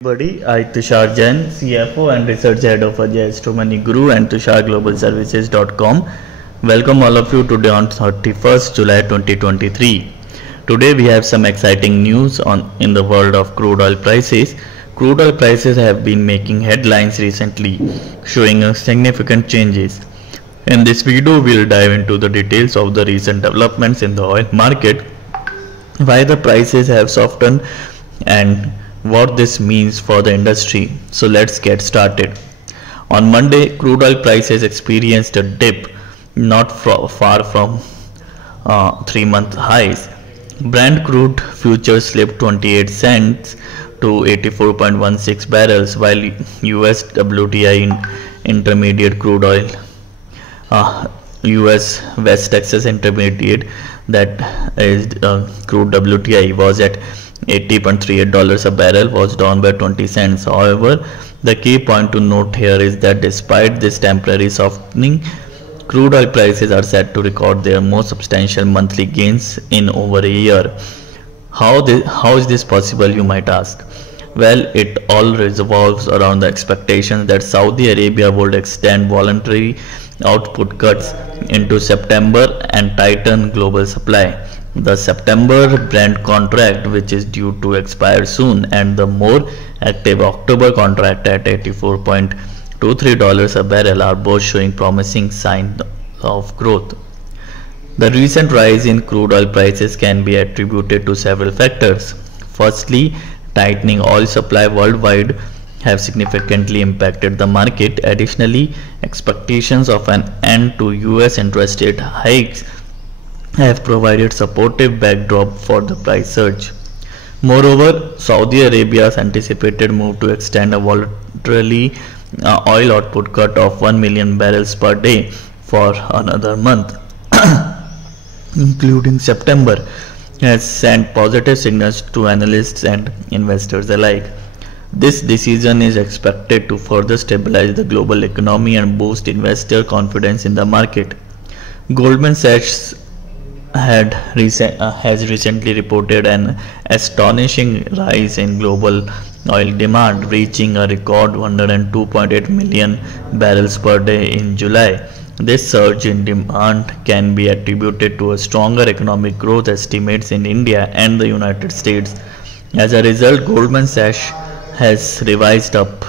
Everybody, I Tushar Jain, CFO and Research Head of Ajayastromoneyguru and TusharGlobalServices.com. Welcome all of you today on 31st July 2023. Today we have some exciting news in the world of crude oil prices. Crude oil prices have been making headlines recently, showing us significant changes. In this video, we'll dive into the details of the recent developments in the oil market, why the prices have softened, and what this means for the industry. So let's get started. On Monday, crude oil prices experienced a dip not far from 3-month highs. Brent crude futures slipped 28 cents to 84.16 barrels, while US WTI intermediate crude oil, US West Texas intermediate, that is crude WTI, was at $80.38 a barrel, was down by 20 cents. However, the key point to note here is that despite this temporary softening, crude oil prices are set to record their most substantial monthly gains in over a year. How is this possible, you might ask? Well, it all revolves around the expectation that Saudi Arabia would extend voluntary output cuts into September and tighten global supply. The September Brent contract, which is due to expire soon, and the more active October contract at $84.23 a barrel are both showing promising signs of growth. The recent rise in crude oil prices can be attributed to several factors. Firstly, tightening oil supply worldwide have significantly impacted the market. Additionally, expectations of an end to US interest rate hikes have provided supportive backdrop for the price surge. Moreover, Saudi Arabia's anticipated move to extend a voluntary oil output cut of 1 million barrels per day for another month, including September, has sent positive signals to analysts and investors alike. This decision is expected to further stabilize the global economy and boost investor confidence in the market. Goldman Sachs has recently reported an astonishing rise in global oil demand, reaching a record 102.8 million barrels per day in July. This surge in demand can be attributed to a stronger economic growth estimates in India and the United States. As a result, Goldman Sachs has revised up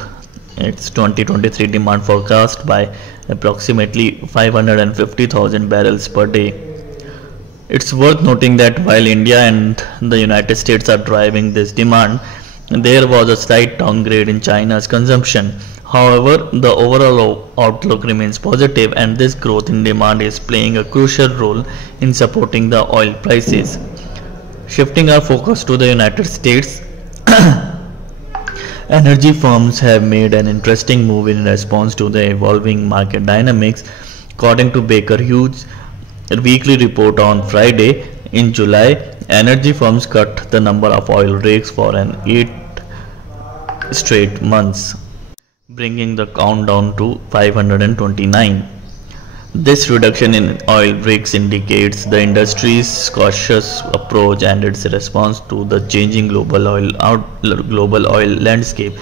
its 2023 demand forecast by approximately 550,000 barrels per day. It's worth noting that while India and the United States are driving this demand, there was a slight downgrade in China's consumption. However, the overall outlook remains positive, and this growth in demand is playing a crucial role in supporting the oil prices. Shifting our focus to the United States, energy firms have made an interesting move in response to the evolving market dynamics. According to Baker Hughes' weekly report on Friday, in July, energy firms cut the number of oil rigs for 8 straight months, bringing the count down to 529. This reduction in oil rigs indicates the industry's cautious approach and its response to the changing global oil landscape.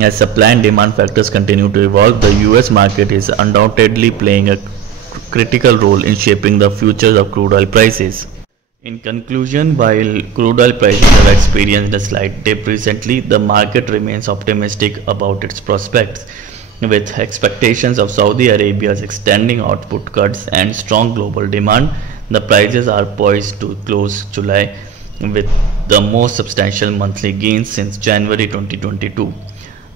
As supply and demand factors continue to evolve, the US market is undoubtedly playing a critical role in shaping the futures of crude oil prices. In conclusion, while crude oil prices have experienced a slight dip recently, the market remains optimistic about its prospects. With expectations of Saudi Arabia's extending output cuts and strong global demand, the prices are poised to close July with the most substantial monthly gains since January 2022.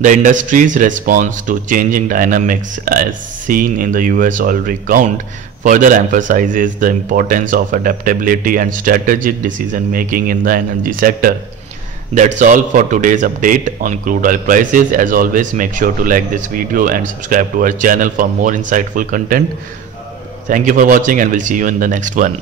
The industry's response to changing dynamics, as seen in the US oil rig count, further emphasizes the importance of adaptability and strategic decision making in the energy sector. That's all for today's update on crude oil prices. As always, make sure to like this video and subscribe to our channel for more insightful content. Thank you for watching, and we'll see you in the next one.